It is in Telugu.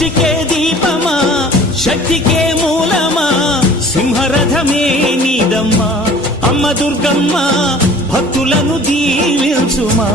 సృష్టికే దీపమా శక్తికే మూలమా సింహరథమే నీదమ్మా అమ్మ దుర్గమ్మ భక్తులను దీవించుమా